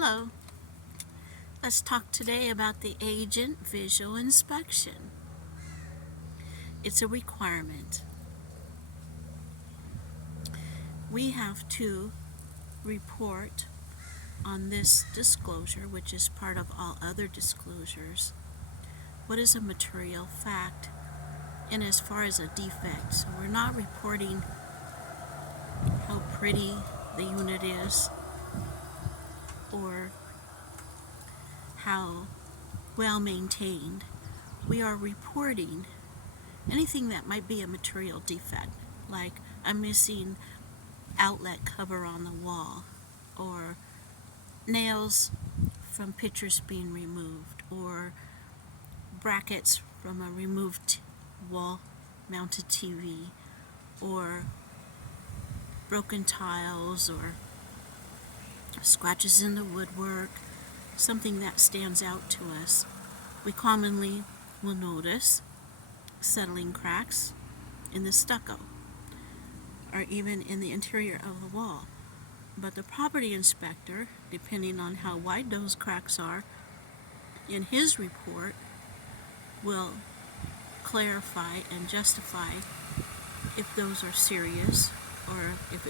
Hello. Let's talk today about the agent visual inspection. It's a requirement. We have to report on this disclosure, which is part of all other disclosures, what is a material fact and as far as a defect. So we're not reporting how pretty the unit is or how well maintained. We are reporting anything that might be a material defect, like a missing outlet cover on the wall, or nails from pictures being removed, or brackets from a removed wall mounted TV, or broken tiles, or scratches in the woodwork, something that stands out to us. We commonly will notice settling cracks in the stucco or even in the interior of the wall. But the property inspector, depending on how wide those cracks are, in his report will clarify and justify if those are serious or if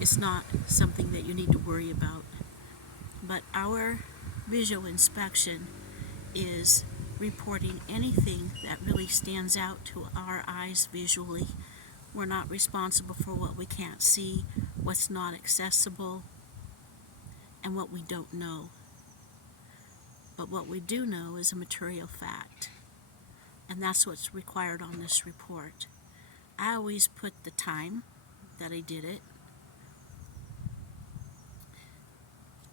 it's not something that you need to worry about. But our visual inspection is reporting anything that really stands out to our eyes visually. We're not responsible for what we can't see, what's not accessible, and what we don't know. But what we do know is a material fact, and that's what's required on this report. I always put the time that I did it,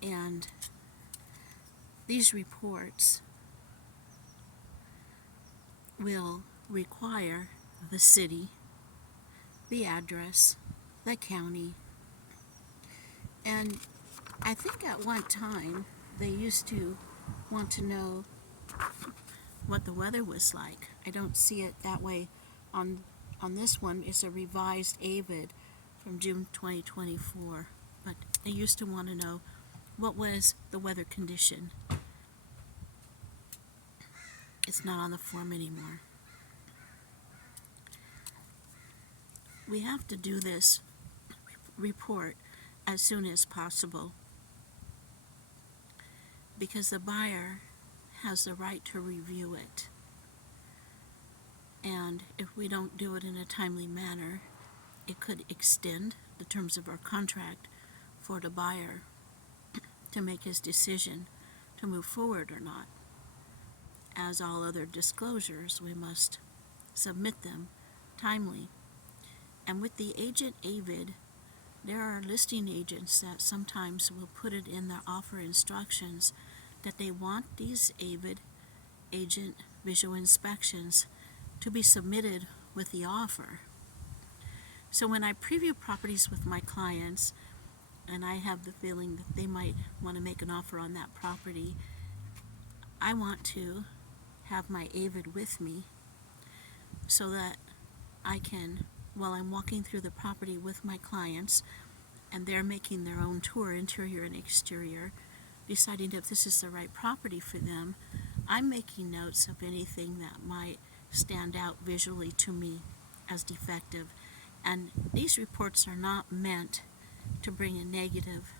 and these reports will require the city, the address, the county, and I think at one time they used to want to know what the weather was like. I don't see it that way on this one. It's a revised AVID from June 2024, but they used to want to know what was the weather condition. It's not on the form anymore. We have to do this report as soon as possible because the buyer has the right to review it. And if we don't do it in a timely manner, it could extend the terms of our contract for the buyer to make his decision to move forward or not. As all other disclosures, we must submit them timely. And with the agent AVID, there are listing agents that sometimes will put it in their offer instructions that they want these AVID agent visual inspections to be submitted with the offer. So when I preview properties with my clients and I have the feeling that they might want to make an offer on that property, I want to have my AVID with me so that I can, while I'm walking through the property with my clients and they're making their own tour, interior and exterior, deciding if this is the right property for them, I'm making notes of anything that might stand out visually to me as defective. And these reports are not meant to bring a negative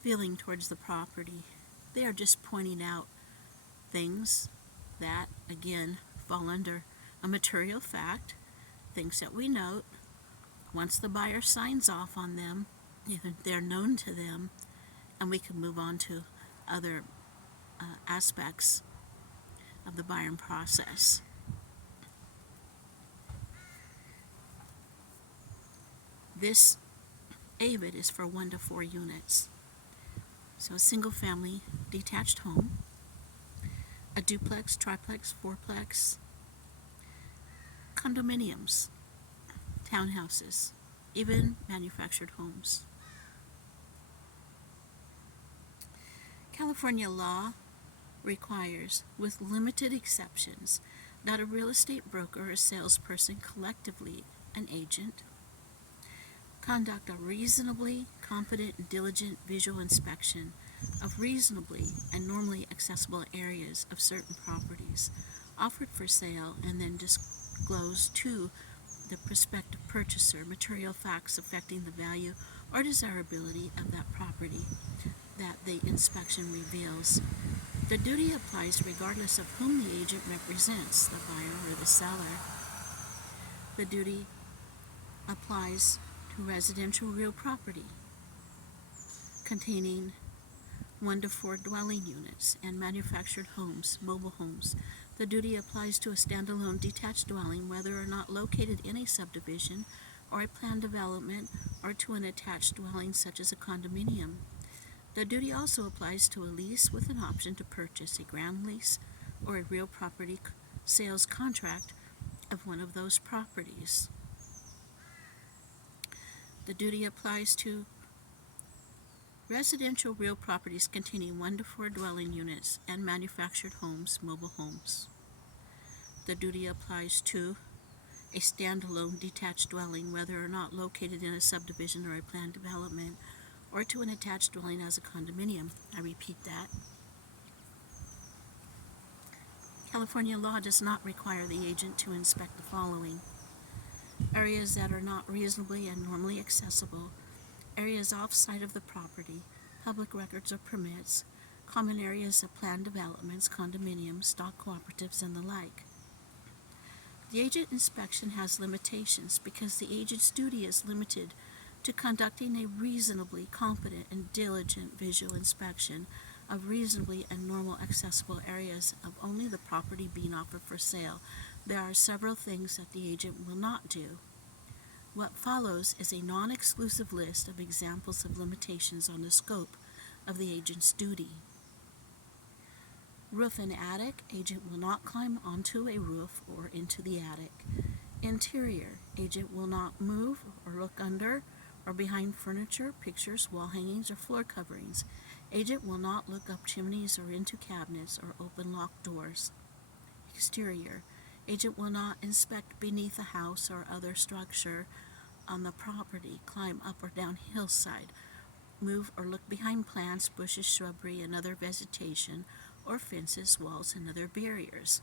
feeling towards the property. They are just pointing out things that, again, fall under a material fact, things that we note. Once the buyer signs off on them, they're known to them, and we can move on to other aspects of the buying process. This AVID is for 1 to 4 units. So a single family detached home, a duplex, triplex, fourplex, condominiums, townhouses, even manufactured homes. California law requires, with limited exceptions, that a real estate broker or salesperson, collectively an agent, Conduct a reasonably competent and diligent visual inspection of reasonably and normally accessible areas of certain properties offered for sale, and then disclose to the prospective purchaser material facts affecting the value or desirability of that property that the inspection reveals. The duty applies regardless of whom the agent represents, the buyer or the seller. The duty applies to residential real property containing 1 to 4 dwelling units and manufactured homes, mobile homes. The duty applies to a standalone detached dwelling, whether or not located in a subdivision or a planned development, or to an attached dwelling such as a condominium. The duty also applies to a lease with an option to purchase, a ground lease, or a real property sales contract of one of those properties. The duty applies to residential real properties containing 1 to 4 dwelling units and manufactured homes, mobile homes. The duty applies to a standalone detached dwelling, whether or not located in a subdivision or a planned development, or to an attached dwelling as a condominium. I repeat that. California law does not require the agent to inspect the following: areas that are not reasonably and normally accessible, areas off-site of the property, public records or permits, common areas of planned developments, condominiums, stock cooperatives, and the like. The agent inspection has limitations because the agent's duty is limited to conducting a reasonably competent and diligent visual inspection of reasonably and normal accessible areas of only the property being offered for sale. There are several things that the agent will not do. What follows is a non-exclusive list of examples of limitations on the scope of the agent's duty. Roof and attic, agent will not climb onto a roof or into the attic. Interior, agent will not move or look under or behind furniture, pictures, wall hangings, or floor coverings. Agent will not look up chimneys or into cabinets or open locked doors. Exterior, agent will not inspect beneath a house or other structure on the property, climb up or down hillside, move or look behind plants, bushes, shrubbery, and other vegetation, or fences, walls, and other barriers.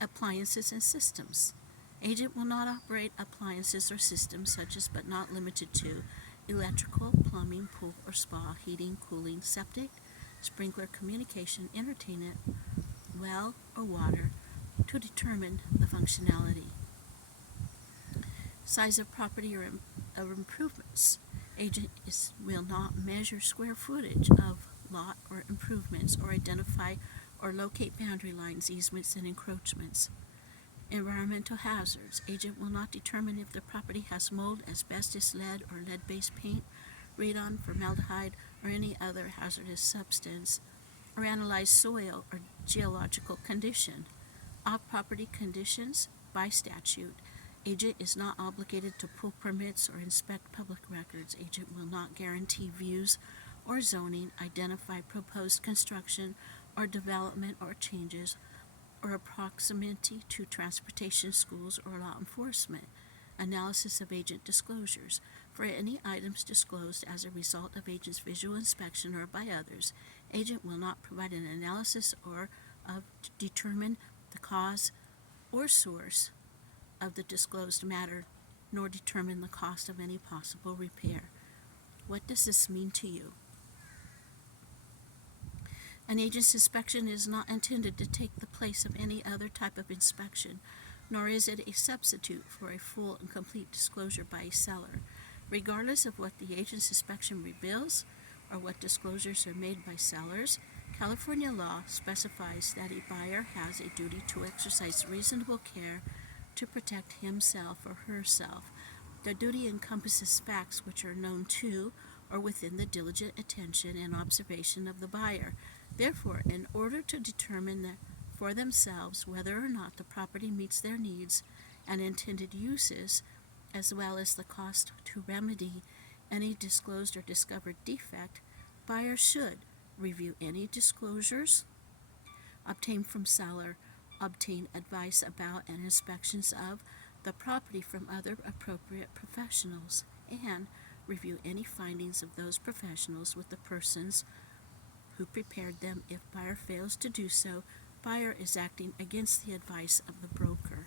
Appliances and systems. Agent will not operate appliances or systems such as but not limited to electrical, plumbing, pool or spa, heating, cooling, septic, sprinkler, communication, entertainment, well or water, to determine the functionality. Size of property or improvements. Agent will not measure square footage of lot or improvements, or identify or locate boundary lines, easements, and encroachments. Environmental hazards. Agent will not determine if the property has mold, asbestos, lead, or lead-based paint, radon, formaldehyde, or any other hazardous substance, or analyze soil or geological condition. Off-property conditions. By statute, agent is not obligated to pull permits or inspect public records. Agent will not guarantee views or zoning, identify proposed construction or development or changes, or a proximity to transportation, schools, or law enforcement. Analysis of agent disclosures. For any items disclosed as a result of agent's visual inspection or by others, agent will not provide an analysis or determine the cause or source of the disclosed matter, nor determine the cost of any possible repair. What does this mean to you? An agent's inspection is not intended to take the place of any other type of inspection, nor is it a substitute for a full and complete disclosure by a seller. Regardless of what the agent's inspection reveals or what disclosures are made by sellers, California law specifies that a buyer has a duty to exercise reasonable care to protect himself or herself. The duty encompasses facts which are known to or within the diligent attention and observation of the buyer. Therefore, in order to determine for themselves whether or not the property meets their needs and intended uses, as well as the cost to remedy any disclosed or discovered defect, buyers should review any disclosures, obtain from seller, obtain advice about and inspections of the property from other appropriate professionals, and review any findings of those professionals with the persons who prepared them. If buyer fails to do so, buyer is acting against the advice of the broker.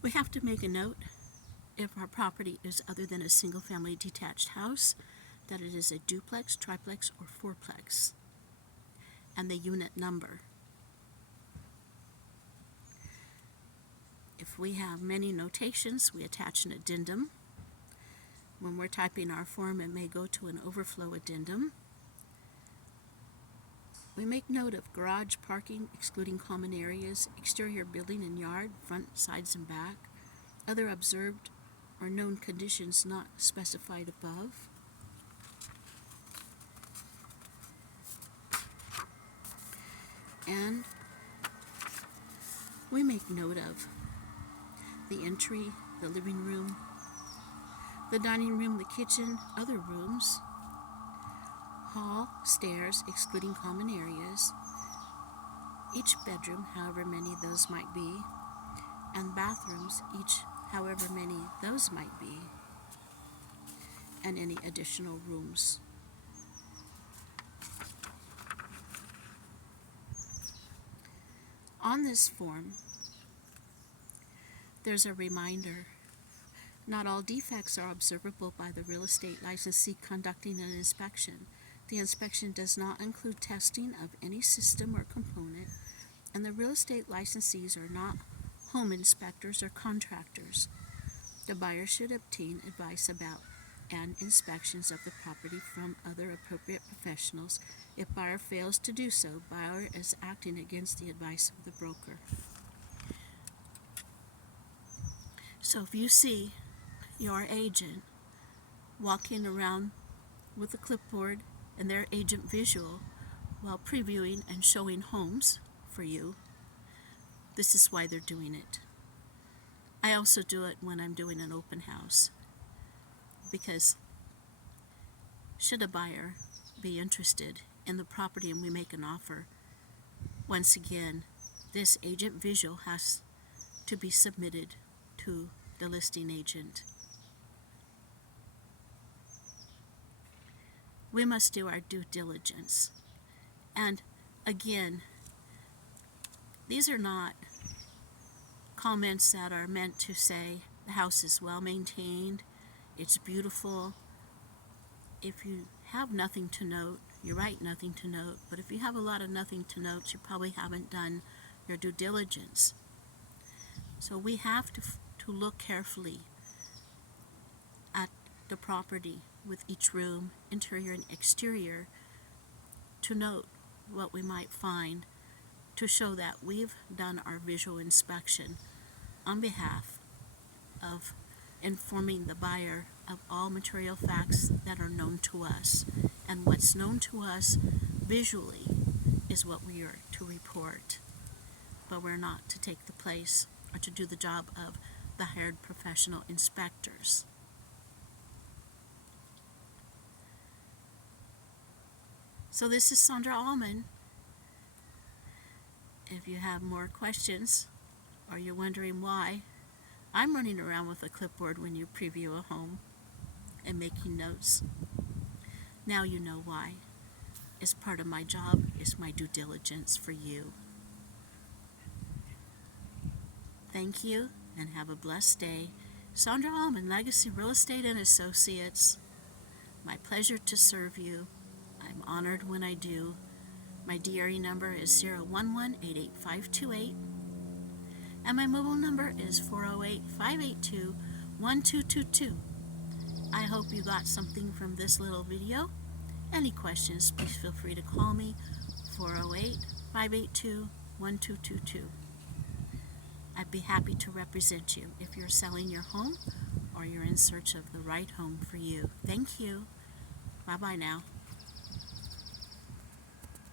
We have to make a note if our property is other than a single-family detached house, that it is a duplex, triplex, or fourplex, and the unit number. If we have many notations, we attach an addendum. When we're typing our form, it may go to an overflow addendum. We make note of garage, parking, excluding common areas, exterior building and yard, front, sides, and back, other observed or known conditions not specified above. And we make note of the entry, the living room, the dining room, the kitchen, other rooms, hall, stairs, excluding common areas, each bedroom, however many those might be, and bathrooms, each however many those might be, and any additional rooms. On this form, there's a reminder. Not all defects are observable by the real estate licensee conducting an inspection. The inspection does not include testing of any system or component, and the real estate licensees are not home inspectors or contractors. The buyer should obtain advice about and inspections of the property from other appropriate professionals. If buyer fails to do so, buyer is acting against the advice of the broker. So if you see your agent walking around with a clipboard and their agent visual while previewing and showing homes for you, this is why they're doing it. I also do it when I'm doing an open house, because should a buyer be interested in the property and we make an offer, once again, this agent visual has to be submitted to the listing agent. We must do our due diligence. And again, these are not comments that are meant to say the house is well maintained, it's beautiful. If you have nothing to note, you write nothing to note, but if you have a lot of nothing to note, you probably haven't done your due diligence. So we have to look carefully at the property with each room, interior and exterior, to note what we might find, to show that we've done our visual inspection on behalf of informing the buyer of all material facts that are known to us. And what's known to us visually is what we are to report, but we're not to take the place or to do the job of the hired professional inspectors. So this is Sandra Allman. If you have more questions or you're wondering why I'm running around with a clipboard when you preview a home and making notes, now you know why. It's part of my job, it's my due diligence for you. Thank you and have a blessed day. Sandra Allman, Legacy Real Estate and Associates. My pleasure to serve you. I'm honored when I do. My DRE number is 011-88528, and my mobile number is 408-582-1222. I hope you got something from this little video. Any questions, please feel free to call me, 408-582-1222. I'd be happy to represent you if you're selling your home or you're in search of the right home for you. Thank you. Bye-bye now.